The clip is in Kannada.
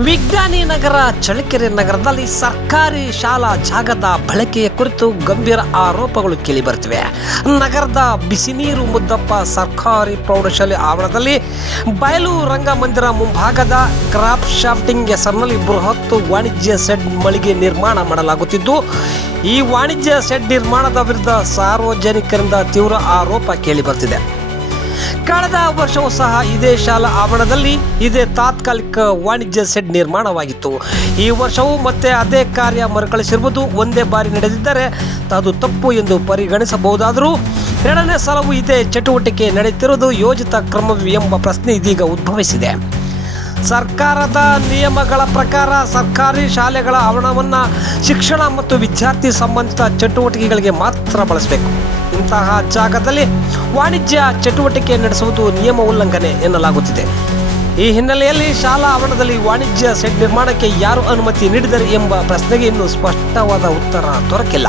ವಿಜ್ಞಾನಿ ನಗರ ಚಳ್ಳಕೆರೆ ನಗರದಲ್ಲಿ ಸರ್ಕಾರಿ ಶಾಲಾ ಜಾಗದ ಬಳಕೆಯ ಕುರಿತು ಗಂಭೀರ ಆರೋಪಗಳು ಕೇಳಿಬರುತ್ತಿವೆ. ನಗರದ ಬಿಸಿನೀರು ಮುದ್ದಪ್ಪ ಸರ್ಕಾರಿ ಪ್ರೌಢಶಾಲೆ ಆವರಣದಲ್ಲಿ ಬಯಲು ರಂಗಮಂದಿರ ಮುಂಭಾಗದ ಕ್ರಾಫ್ಟ್ ಶಾಫ್ಟಿಂಗ್ ಹೆಸರಿನಲ್ಲಿ ಬೃಹತ್ ವಾಣಿಜ್ಯ ಶೆಡ್ ಮಳಿಗೆ ನಿರ್ಮಾಣ ಮಾಡಲಾಗುತ್ತಿದ್ದು, ಈ ವಾಣಿಜ್ಯ ಶೆಡ್ ನಿರ್ಮಾಣದ ವಿರುದ್ಧ ಸಾರ್ವಜನಿಕರಿಂದ ತೀವ್ರ ಆರೋಪ ಕೇಳಿಬರುತ್ತಿದೆ. ಕಳೆದ ವರ್ಷವೂ ಸಹ ಇದೇ ಶಾಲಾ ಆವರಣದಲ್ಲಿ ಇದೇ ತಾತ್ಕಾಲಿಕ ವಾಣಿಜ್ಯ ಶೆಡ್ ನಿರ್ಮಾಣವಾಗಿತ್ತು. ಈ ವರ್ಷವೂ ಮತ್ತೆ ಅದೇ ಕಾರ್ಯ ಮರುಕಳಿಸಿರುವುದು ಒಂದೇ ಬಾರಿ ನಡೆದಿದ್ದರೆ ಅದು ತಪ್ಪು ಎಂದು ಪರಿಗಣಿಸಬಹುದಾದರೂ, ಎರಡನೇ ಸಲವೂ ಇದೇ ಚಟುವಟಿಕೆ ನಡೆಯುತ್ತಿರುವುದು ಯೋಜಿತ ಕ್ರಮವೇ ಎಂಬ ಪ್ರಶ್ನೆ ಇದೀಗ ಉದ್ಭವಿಸಿದೆ. ಸರ್ಕಾರದ ನಿಯಮಗಳ ಪ್ರಕಾರ ಸರ್ಕಾರಿ ಶಾಲೆಗಳ ಆವರಣವನ್ನು ಶಿಕ್ಷಣ ಮತ್ತು ವಿದ್ಯಾರ್ಥಿ ಸಂಬಂಧಿತ ಚಟುವಟಿಕೆಗಳಿಗೆ ಮಾತ್ರ ಬಳಸಬೇಕು. ಇಂತಹ ಜಾಗದಲ್ಲಿ ವಾಣಿಜ್ಯ ಚಟುವಟಿಕೆ ನಡೆಸುವುದು ನಿಯಮ ಉಲ್ಲಂಘನೆ ಎನ್ನಲಾಗುತ್ತಿದೆ. ಈ ಹಿನ್ನೆಲೆಯಲ್ಲಿ ಶಾಲಾ ಆವರಣದಲ್ಲಿ ವಾಣಿಜ್ಯ ಶೆಡ್ ನಿರ್ಮಾಣಕ್ಕೆ ಯಾರು ಅನುಮತಿ ನೀಡಿದರು ಎಂಬ ಪ್ರಶ್ನೆಗೆ ಇನ್ನೂ ಸ್ಪಷ್ಟವಾದ ಉತ್ತರ ದೊರಕಿಲ್ಲ.